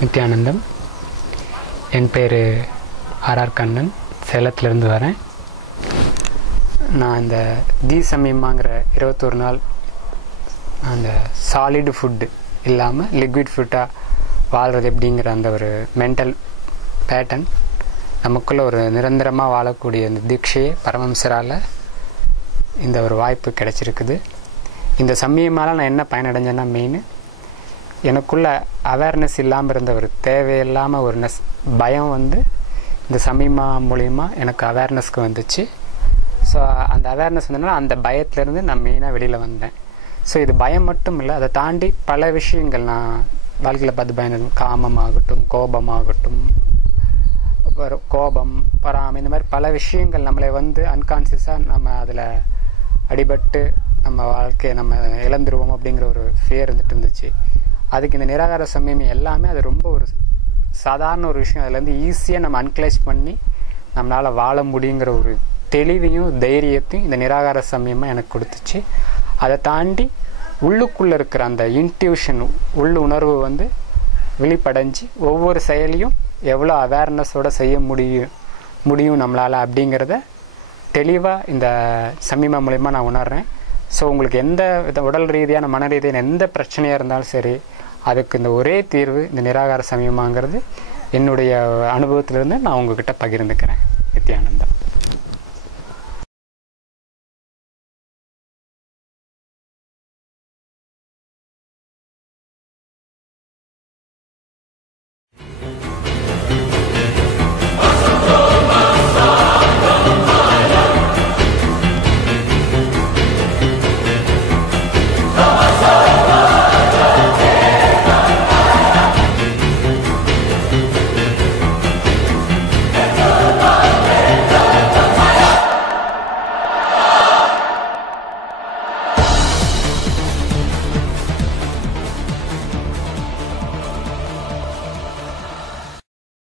நித்யானந்தம். என் பேர் ஆர்ஆர் கண்ணன், சேலத்திலேருந்து வரேன். நான் இந்த தீசமயமாங்கிற 21 நாள் அந்த சாலிடு ஃபுட்டு இல்லாமல் லிக்விட் ஃபுட்டாக வாழ்கிறது எப்படிங்கிற அந்த ஒரு மென்டல் பேட்டர்ன் நமக்குள்ளே ஒரு நிரந்தரமாக வாழக்கூடிய அந்த தீட்சையை பரமஹம்சரால் இந்த ஒரு வாய்ப்பு கிடச்சிருக்குது. இந்த சமயமால் நான் என்ன பயனடைஞ்சேன்னா, மெயின் எனக்குள்ள அவேர்னஸ் இல்லாமல் இருந்த ஒரு தேவையில்லாமல் ஒரு பயம் இந்த சமயமா மூலிமா எனக்கு அவேர்னஸ்க்கு வந்துச்சு. ஸோ அந்த அவேர்னஸ் வந்ததுனால அந்த பயத்துலேருந்து நான் மெயினாக வெளியில் வந்தேன். ஸோ இது பயம் மட்டும் இல்லை, அதை தாண்டி பல விஷயங்கள் நான் வாழ்க்கையில் பார்த்து பயந்து, காமமாகட்டும், கோபமாகட்டும், கோபம், பொறாமை, இந்த மாதிரி பல விஷயங்கள் நம்மளை அன்கான்சியஸாக நம்ம அதில் அடிபட்டு நம்ம வாழ்க்கையை நம்ம இழந்துருவோம் அப்படிங்கிற ஒரு ஃபியர் இருந்துச்சு. அதுக்கு இந்த நிராகார சமயம் எல்லாமே அது ரொம்ப ஒரு சாதாரண ஒரு விஷயம். அதுலேருந்து ஈஸியாக நம்ம அன்கலேஜ் பண்ணி நம்மளால் வாழ முடியுங்கிற ஒரு தெளிவையும் தைரியத்தையும் இந்த நிராகார சமயமாக எனக்கு கொடுத்துச்சு. அதை தாண்டி உள்ளுக்குள்ளே இருக்கிற அந்த இன்ட்யூஷன், உள்ளுணர்வு விழிப்படைஞ்சு ஒவ்வொரு செயலையும் எவ்வளோ அவேர்னஸோடு செய்ய முடியும் நம்மளால் அப்படிங்கிறத தெளிவாக இந்த சமீமா மூலிமா நான் உணர்றேன். ஸோ உங்களுக்கு எந்த உடல் ரீதியான மன ரீதியான எந்த பிரச்சனையாக இருந்தாலும் சரி, அதுக்கு இந்த ஒரே தீர்வு இந்த நிராகார சமயமாங்கிறது என்னுடைய அனுபவத்திலிருந்து நான் உங்ககிட்ட பகிர்ந்துக்கிறேன். நித்யானந்தம்.